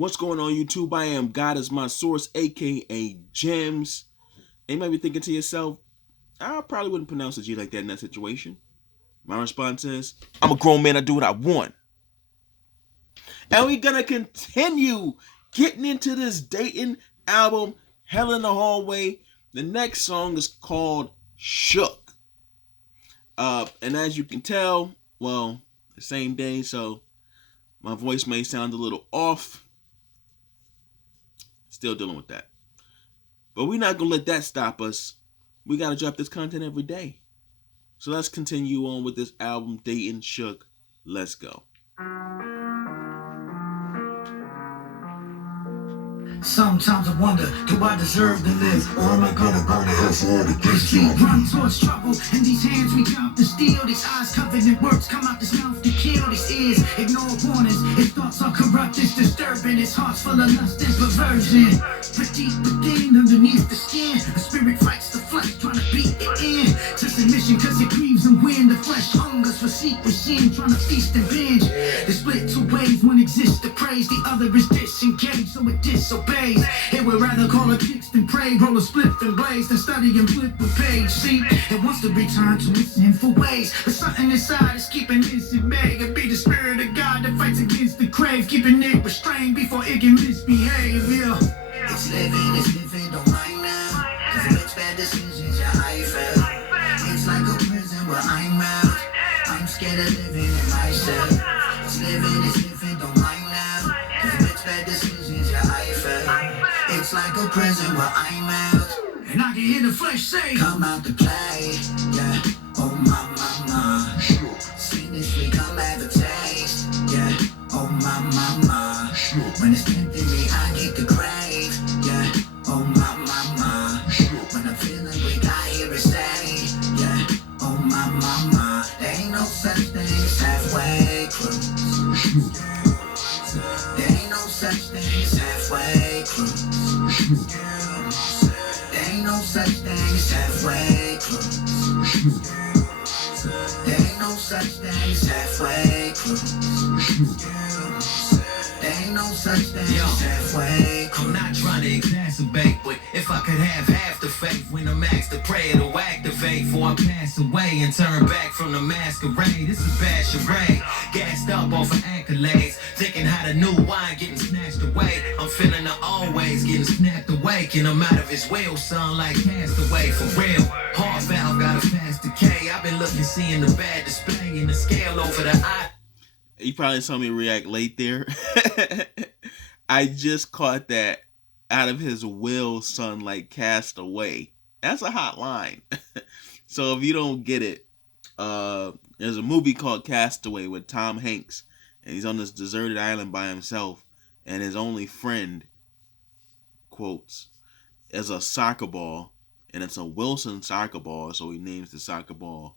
What's going on, YouTube? I am God is my source, aka Gems. And you might be thinking to yourself, I probably wouldn't pronounce a G like that in that situation. My response is, I'm a grown man, I do what I want. And we're gonna continue getting into this Datin album, Hell in the Hallway. The next song is called Shook. And as you can tell, well, the same day, so my voice may sound a little off. Still dealing with that. But we're not going to let that stop us. We got to drop this content every day. So let's continue on with this album, Datin Shook. Let's go. Sometimes I wonder, do I deserve to live? Or am I gonna burn the hell for all the things you run towards trouble, in these hands we count the steel. These eyes covered in words come out this mouth to kill. These ears ignore warnings, his thoughts are corrupt, it's disturbing. His heart's full of lust and perversion. But deep within, underneath the skin, a spirit fights the flesh, trying to beat it in to submission, cause it grieves and win. The flesh hungers for secret sin, trying to feast and binge. They split two ways, one exists to praise, the other is disengaged, so it disobeys. It would rather call a kicks than pray, roll a split and blaze, than study and flip a page. See, it wants to return to its sinful ways, but something inside is keeping this at bay. It be the spirit of God that fights against the crave, keeping it restrained before it can misbehave. Yeah. It's living, don't mind now, cause it makes bad decisions, yeah, I feel. It's like a prison where I'm out, I'm scared of living in myself. It's living, don't mind now, cause it makes bad decisions, yeah, I feel. It's like a prison where I'm out, and I can hear the flesh say, come out to play, yeah, oh my mama. Sin this week, I'll have a taste, yeah, oh my mama. When it's tempting me, I get the crave, yeah, oh my mama. When I'm feeling weak, I hear it say, yeah, oh my mama. There ain't no such thing as halfway crews. There ain't no such thing as halfway crews. There ain't no such thing as halfway crews. There ain't no such thing as halfway crews. There ain't no such thing as halfway crews. I'm not trying to exacerbate, but if I could have half the faith when I'm asked to pray, it'll activate before I pass away and turn back from the masquerade. This is bad charade, gassed up off of accolades, thinking how the new wine getting snatched away. I'm feeling the always getting snapped awake, and I'm out of his will, son, like castaway for real. Heart valve got a fast decay. I've been looking, seeing the bad display in the scale over the eye. You probably saw me react late there. I just caught that out of his will, son, like cast away. That's a hot line. So if you don't get it, there's a movie called Castaway with Tom Hanks, and he's on this deserted island by himself, and his only friend, quotes, is a soccer ball, and it's a Wilson soccer ball, so he names the soccer ball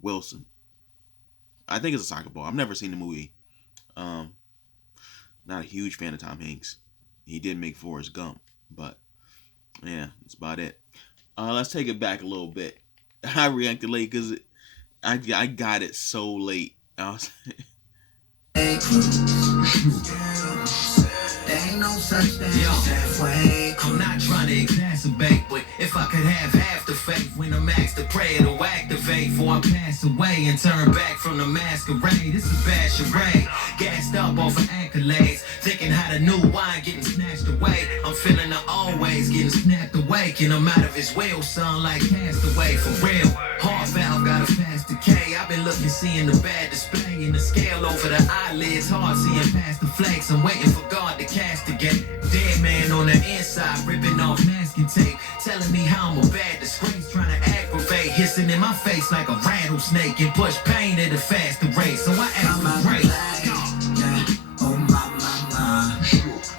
Wilson. I think it's a soccer ball. I've never seen the movie. Not a huge fan of Tom Hanks. He did make Forrest Gump, but yeah, that's about it. Let's take it back a little bit. I reacted late because I got it so late. I was There ain't no such thing as halfway. I'm not trying to exacerbate, but if I could have half the faith when I'm asked to pray, it'll activate before I pass away and turn back from the masquerade. This is bad charade, gassed up off of accolades, thinking how the new wine getting snatched away. I'm feeling the always getting snapped awake, and I'm out of his will, son, like castaway for real. Heart valve got a fast decay. I've been looking, seeing the bad display in the scale over the eyelids, hard seeing past the flakes. I'm waiting for God to castigate. Dead man on the inside, ripping off masking tape, telling me how I'm a bad disgrace, trying to aggravate, hissing in my face like a rattlesnake, and push pain at a faster rate. So I ask for grace. Yeah, oh my mama.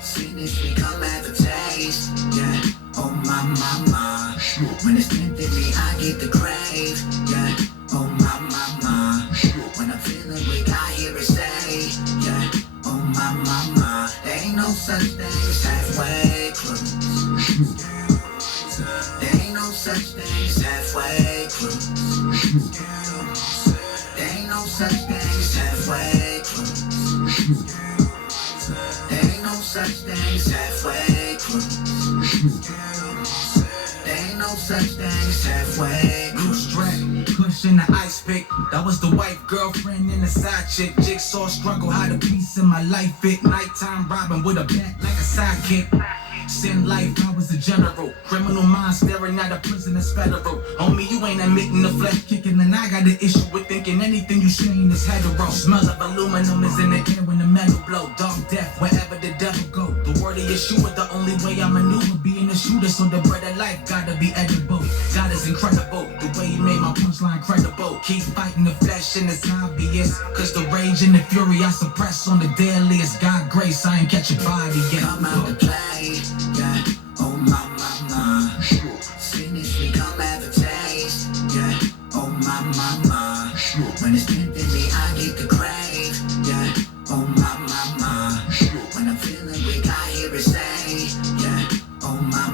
See this week, I'll have a taste. Yeah, oh my mama. When it's tempting me, I get the crave. Yeah, oh my mama. When I'm feeling weak, I hear it say. Yeah, oh my mama. There ain't no such thing as halfway crews. There ain't no such thing as halfway crews. There ain't no such thing as halfway crews. There ain't no such thing as halfway crews. There ain't no such thing as halfway crews. Strap, push in the ice pick. That was the wife, girlfriend, and the side chick. Jigsaw struggle, how the piece in my life fit. Nighttime robbing with a bat like a sidekick. Sin life, I was a general. Criminal mind staring at a prison as federal. Homie, you ain't admitting the flesh kicking, and I got an issue with thinking anything you saying is hetero. Smell of aluminum is in the air when the metal blow. Dark death, wherever the devil go. The word of Yeshua, the only way I maneuver. Being a shooter, so the bread of life gotta be edible. God is incredible, the way he made my punchline credible. Keep fighting the flesh and it's obvious, cause the rage and the fury I suppress on the daily is God grace. I ain't catch a body yet. Come out to play. Yeah, oh my, sickness we come have a taste. Yeah, oh my, when it's tempting me, I get the crave. Yeah, oh my, when I'm feeling weak, I hear it say. Yeah, oh my,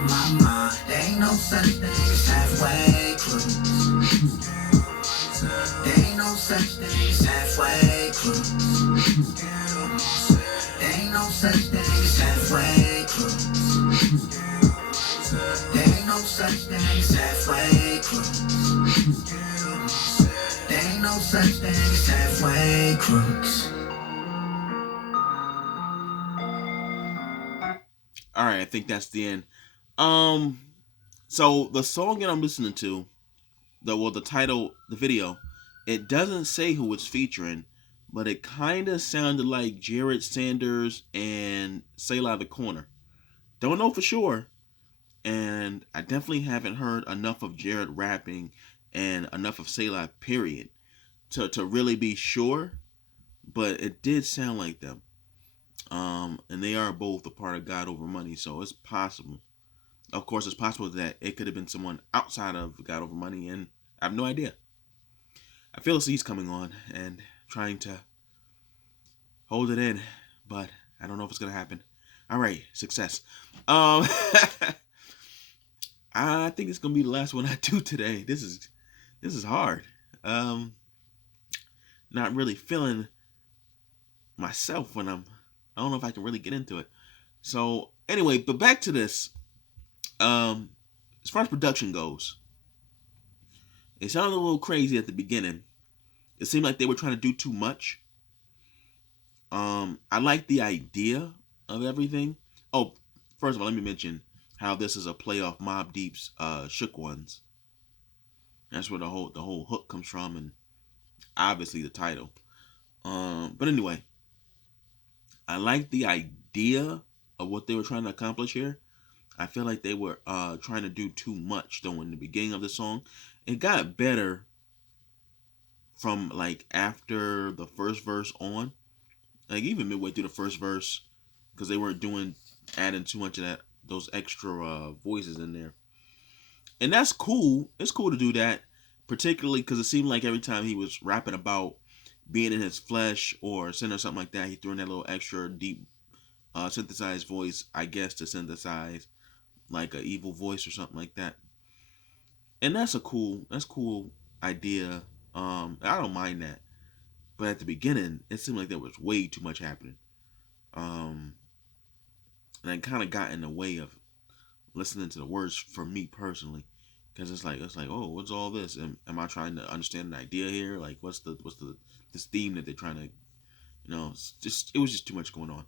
there ain't no such thing as halfway crews. There ain't no such thing as halfway crews. There ain't no such thing as halfway crews. There ain't no such thing as halfway crooks. There ain't no such thing as halfway crooks. All right, I think that's the end. So the song that I'm listening to, the title, the video, it doesn't say who it's featuring, but it kind of sounded like Jared Sanders and Selah the Corner. Don't know for sure, and I definitely haven't heard enough of Jared rapping and enough of Selah, period, to really be sure. But it did sound like them. And they are both a part of God Over Money, so it's possible. Of course, it's possible that it could have been someone outside of God Over Money, and I have no idea. I feel he's coming on and trying to hold it in, but I don't know if it's gonna happen. All right, success. I think it's gonna be the last one I do today. This is hard. Not really feeling myself when I don't know if I can really get into it. So anyway, but back to this. As far as production goes, it sounded a little crazy at the beginning. It seemed like they were trying to do too much. I like the idea of everything. Oh, first of all, let me mention how this is a play off Mobb Deep's Shook Ones. That's where the whole hook comes from, and obviously the title. But anyway, I like the idea of what they were trying to accomplish here. I feel like they were trying to do too much though in the beginning of the song. It got better from like after the first verse on, like even midway through the first verse, because they weren't adding too much of those extra voices in there, and that's cool. It's cool to do that, particularly because it seemed like every time he was rapping about being in his flesh or sin or something like that, he threw in that little extra deep synthesized voice, I guess, to synthesize like an evil voice or something like that. And that's cool idea. I don't mind that. But at the beginning, it seemed like there was way too much happening. And it kind of got in the way of listening to the words for me personally, because it's like, oh, what's all this? Am I trying to understand an idea here? Like, what's this theme that they're trying to, it was just too much going on.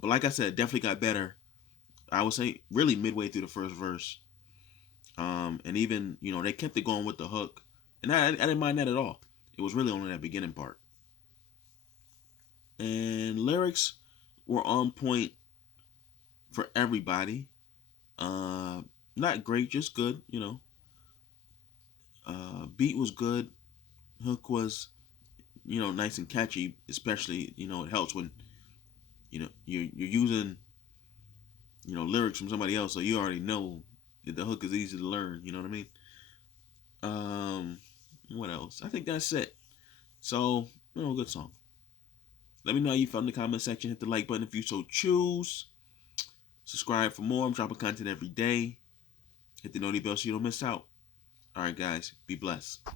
But like I said, it definitely got better. I would say really midway through the first verse. And even, they kept it going with the hook. And I didn't mind that at all. It was really only that beginning part. And lyrics were on point for everybody. Not great, just good, Beat was good. Hook was, nice and catchy. Especially, it helps when, you're using, lyrics from somebody else, so you already know that the hook is easy to learn. You know what I mean? What else? I think that's it. So, good song. Let me know how you felt in the comment section. Hit the like button if you so choose. Subscribe for more. I'm dropping content every day. Hit the notification bell so you don't miss out. All right, guys. Be blessed.